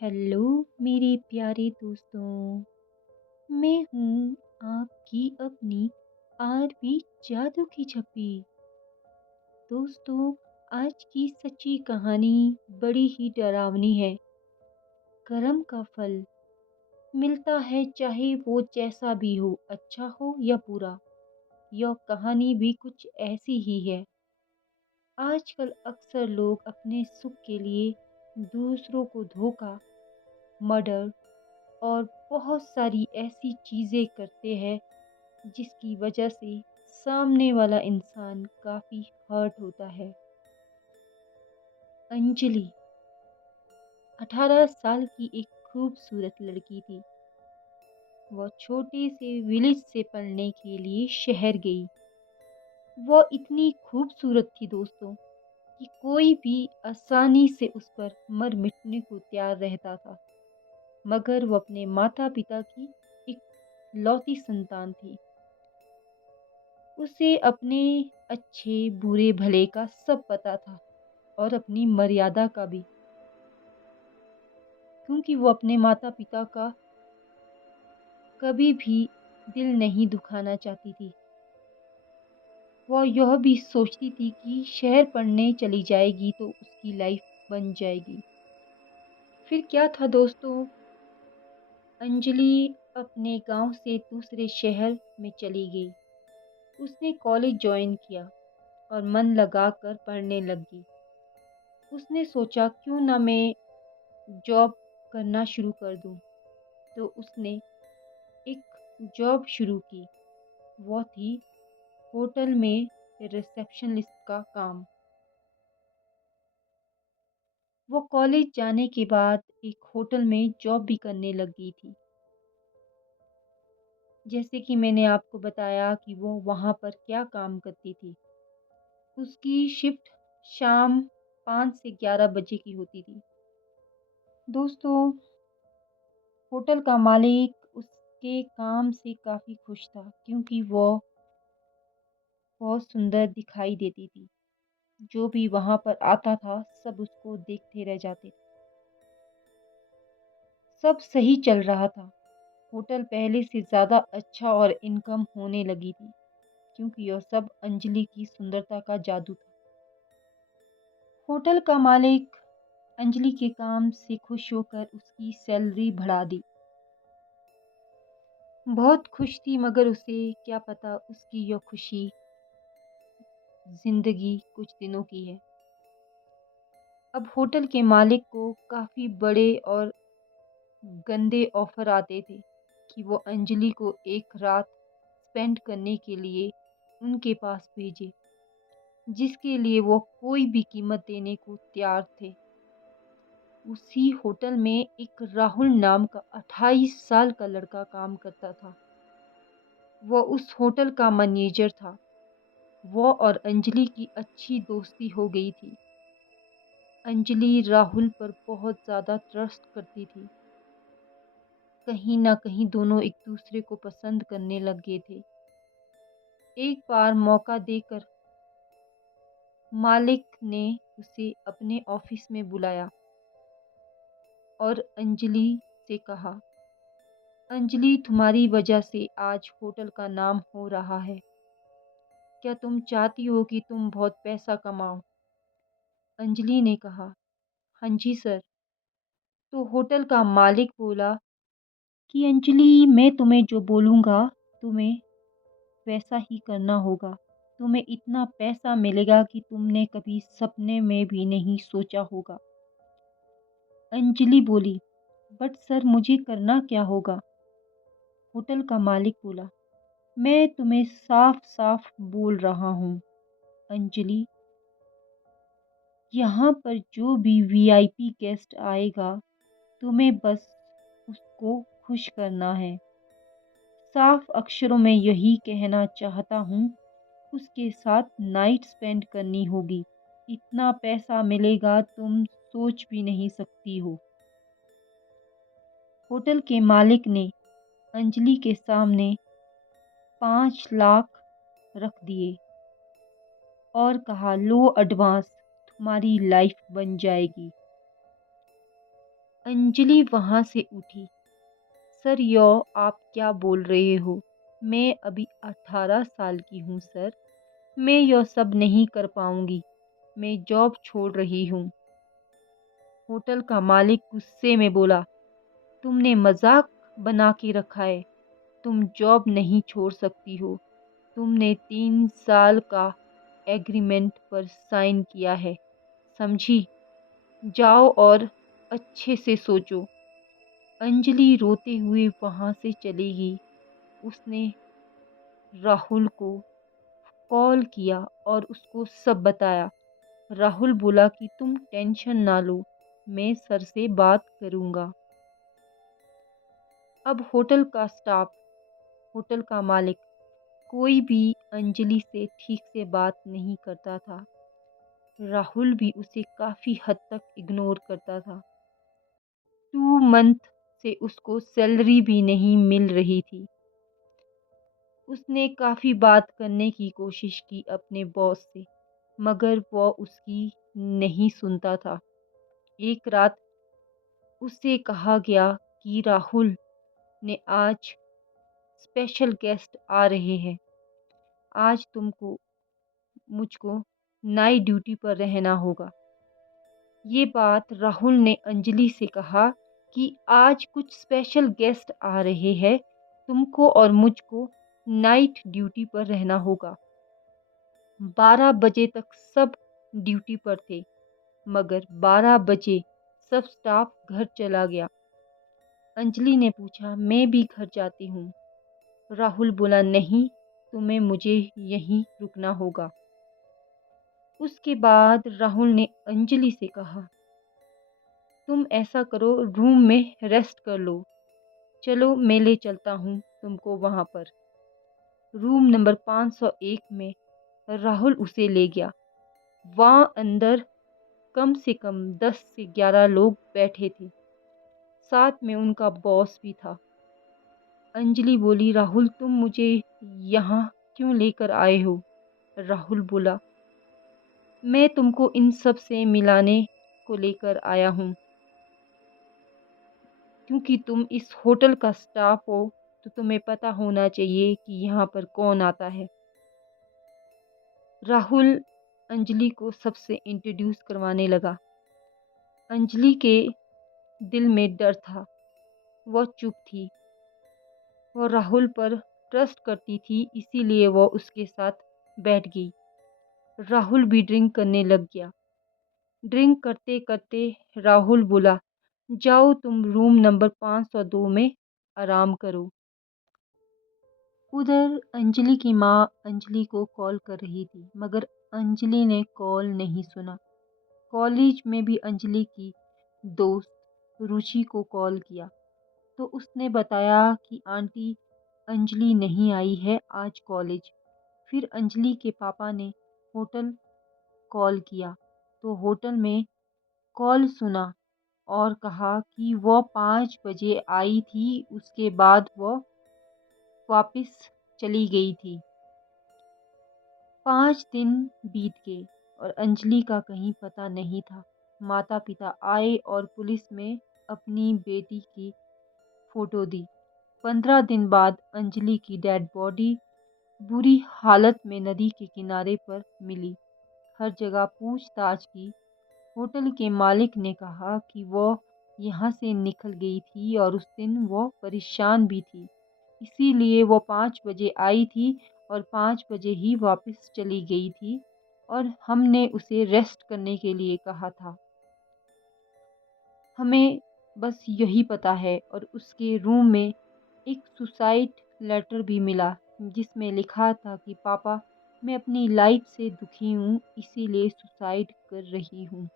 Hello मेरे प्यारे दोस्तों। मैं हूँ आपकी अपनी आरबी जादू की छपी। दोस्तों, आज की सच्ची कहानी बड़ी ही डरावनी है। कर्म का फल मिलता है, चाहे वो जैसा भी हो, अच्छा हो या बुरा। यह कहानी भी कुछ ऐसी ही है। आजकल अक्सर लोग अपने सुख के लिए दूसरों को धोखा, मर्डर और बहुत सारी ऐसी चीज़ें करते हैं जिसकी वजह से सामने वाला इंसान काफ़ी हर्ट होता है। अंजलि 18 साल की एक खूबसूरत लड़की थी। वह छोटे से विलेज से पढ़ने के लिए शहर गई। वह इतनी खूबसूरत थी दोस्तों कि कोई भी आसानी से उस पर मर मिटने को तैयार रहता था। मगर वो अपने माता पिता की एक लौती संतान थी। उसे अपने अच्छे बुरे भले का सब पता था और अपनी मर्यादा का भी, क्योंकि वो अपने माता पिता का कभी भी दिल नहीं दुखाना चाहती थी। वह यह भी सोचती थी कि शहर पढ़ने चली जाएगी तो उसकी लाइफ बन जाएगी। फिर क्या था दोस्तों, अंजलि अपने गांव से दूसरे शहर में चली गई। उसने कॉलेज ज्वाइन किया और मन लगाकर पढ़ने लगी। उसने सोचा क्यों ना मैं जॉब करना शुरू कर दूं। तो उसने एक जॉब शुरू की। वो थी होटल में रिसेप्शनिस्ट का काम। वो कॉलेज जाने के बाद एक होटल में जॉब भी करने लगी थी। जैसे कि मैंने आपको बताया कि वो वहाँ पर क्या काम करती थी। उसकी शिफ्ट शाम 5 से 11 बजे की होती थी। दोस्तों, होटल का मालिक उसके काम से काफ़ी खुश था, क्योंकि वो बहुत सुंदर दिखाई देती थी। जो भी वहाँ पर आता था सब उसको देखते रह जाते थे। सब सही चल रहा था। होटल पहले से ज़्यादा अच्छा और इनकम होने लगी थी, क्योंकि यह सब अंजलि की सुंदरता का जादू था। होटल का मालिक अंजलि के काम से खुश होकर उसकी सैलरी बढ़ा दी। बहुत खुश थी, मगर उसे क्या पता उसकी यह खुशी जिंदगी कुछ दिनों की है। अब होटल के मालिक को काफ़ी बड़े और गंदे ऑफ़र आते थे कि वो अंजलि को एक रात स्पेंड करने के लिए उनके पास भेजे, जिसके लिए वो कोई भी कीमत देने को तैयार थे। उसी होटल में एक राहुल नाम का 28 साल का लड़का काम करता था। वो उस होटल का मैनेजर था। वो और अंजलि की अच्छी दोस्ती हो गई थी। अंजलि राहुल पर बहुत ज़्यादा ट्रस्ट करती थी। कहीं न कहीं दोनों एक दूसरे को पसंद करने लग गए थे। एक बार मौका देकर मालिक ने उसे अपने ऑफिस में बुलाया और अंजलि से कहा, अंजलि, तुम्हारी वजह से आज होटल का नाम हो रहा है। क्या तुम चाहती हो कि तुम बहुत पैसा कमाओ? अंजलि ने कहा, हाँ जी सर। तो होटल का मालिक बोला कि अंजलि, मैं तुम्हें जो बोलूँगा तुम्हें वैसा ही करना होगा। तुम्हें इतना पैसा मिलेगा कि तुमने कभी सपने में भी नहीं सोचा होगा। अंजलि बोली, बट सर, मुझे करना क्या होगा? होटल का मालिक बोला, मैं तुम्हें साफ साफ बोल रहा हूँ अंजलि, यहाँ पर जो भी वीआईपी गेस्ट आएगा तुम्हें बस उसको खुश करना है। साफ अक्षरों में यही कहना चाहता हूँ, उसके साथ नाइट स्पेंड करनी होगी। इतना पैसा मिलेगा तुम सोच भी नहीं सकती हो। होटल के मालिक ने अंजलि के सामने 5 लाख रख दिए और कहा, लो एडवांस, तुम्हारी लाइफ बन जाएगी। अंजलि वहाँ से उठी। सर यो आप क्या बोल रहे हो? मैं अभी 18 साल की हूँ सर। मैं यह सब नहीं कर पाऊंगी। मैं जॉब छोड़ रही हूँ। होटल का मालिक गुस्से में बोला, तुमने मजाक बना के रखा है। तुम जॉब नहीं छोड़ सकती हो। तुमने 3 साल का एग्रीमेंट पर साइन किया है, समझी? जाओ और अच्छे से सोचो। अंजलि रोते हुए वहां से चली गई। उसने राहुल को कॉल किया और उसको सब बताया। राहुल बोला कि तुम टेंशन ना लो, मैं सर से बात करूंगा। अब होटल का स्टाफ, होटल का मालिक, कोई भी अंजलि से ठीक से बात नहीं करता था। राहुल भी उसे काफी हद तक इग्नोर करता था। 2 मंथ से उसको सैलरी भी नहीं मिल रही थी। उसने काफी बात करने की कोशिश की अपने बॉस से, मगर वो उसकी नहीं सुनता था। एक रात उसे कहा गया कि राहुल ने आज स्पेशल गेस्ट आ रहे हैं। आज तुमको मुझको नाइट ड्यूटी पर रहना होगा। ये बात राहुल ने अंजलि से कहा कि आज कुछ स्पेशल गेस्ट आ रहे हैं, तुमको और मुझको नाइट ड्यूटी पर रहना होगा। 12 बजे तक सब ड्यूटी पर थे, मगर 12 बजे सब स्टाफ घर चला गया। अंजलि ने पूछा, मैं भी घर जाती हूँ। राहुल बोला, नहीं, तुम्हें मुझे यहीं रुकना होगा। उसके बाद राहुल ने अंजलि से कहा, तुम ऐसा करो, रूम में रेस्ट कर लो। चलो मैं ले चलता हूँ तुमको वहाँ पर। रूम नंबर 501 में राहुल उसे ले गया। वहाँ अंदर कम से कम 10 से 11 लोग बैठे थे। साथ में उनका बॉस भी था। अंजलि बोली, राहुल तुम मुझे यहाँ क्यों लेकर आए हो? राहुल बोला, मैं तुमको इन सब से मिलाने को लेकर आया हूँ, क्योंकि तुम इस होटल का स्टाफ हो तो तुम्हें पता होना चाहिए कि यहाँ पर कौन आता है। राहुल अंजलि को सबसे इंट्रोड्यूस करवाने लगा। अंजलि के दिल में डर था। वह चुप थी। वह राहुल पर ट्रस्ट करती थी, इसीलिए वह उसके साथ बैठ गई। राहुल भी ड्रिंक करने लग गया। ड्रिंक करते करते राहुल बोला, जाओ तुम रूम नंबर 502 में आराम करो। उधर अंजलि की माँ अंजलि को कॉल कर रही थी, मगर अंजलि ने कॉल नहीं सुना। कॉलेज में भी अंजलि की दोस्त रुचि को कॉल किया तो उसने बताया कि आंटी अंजलि नहीं आई है आज कॉलेज। फिर अंजलि के पापा ने होटल कॉल किया तो होटल में कॉल सुना और कहा कि वो 5 बजे आई थी, उसके बाद वो वापस चली गई थी। 5 दिन बीत गए और अंजलि का कहीं पता नहीं था। माता पिता आए और पुलिस में अपनी बेटी की फोटो दी। 15 दिन बाद अंजलि की डेड बॉडी बुरी हालत में नदी के किनारे पर मिली। हर जगह पूछताछ की। होटल के मालिक ने कहा कि वो यहाँ से निकल गई थी और उस दिन वो परेशान भी थी, इसीलिए वो 5 बजे आई थी और 5 बजे ही वापस चली गई थी और हमने उसे रेस्ट करने के लिए कहा था। हमें बस यही पता है। और उसके रूम में एक सुसाइड लेटर भी मिला जिसमें लिखा था कि पापा मैं अपनी लाइफ से दुखी हूँ, इसीलिए सुसाइड कर रही हूँ।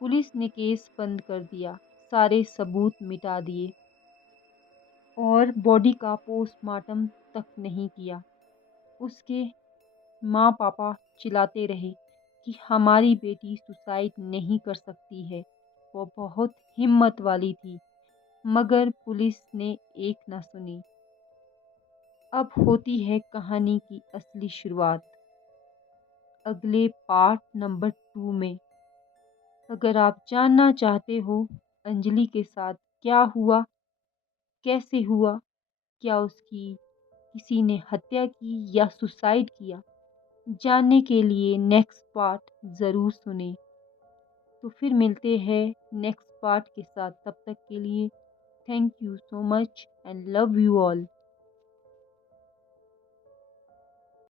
पुलिस ने केस बंद कर दिया, सारे सबूत मिटा दिए और बॉडी का पोस्टमार्टम तक नहीं किया। उसके माँ पापा चिल्लाते रहे कि हमारी बेटी सुसाइड नहीं कर सकती है, वो बहुत हिम्मत वाली थी, मगर पुलिस ने एक ना सुनी। अब होती है कहानी की असली शुरुआत अगले पार्ट नंबर 2 में। अगर आप जानना चाहते हो अंजलि के साथ क्या हुआ, कैसे हुआ, क्या उसकी किसी ने हत्या की या सुसाइड किया, जानने के लिए नेक्स्ट पार्ट ज़रूर सुनें। तो फिर मिलते हैं नेक्स्ट पार्ट के साथ, तब तक के लिए thank you so much and love you all.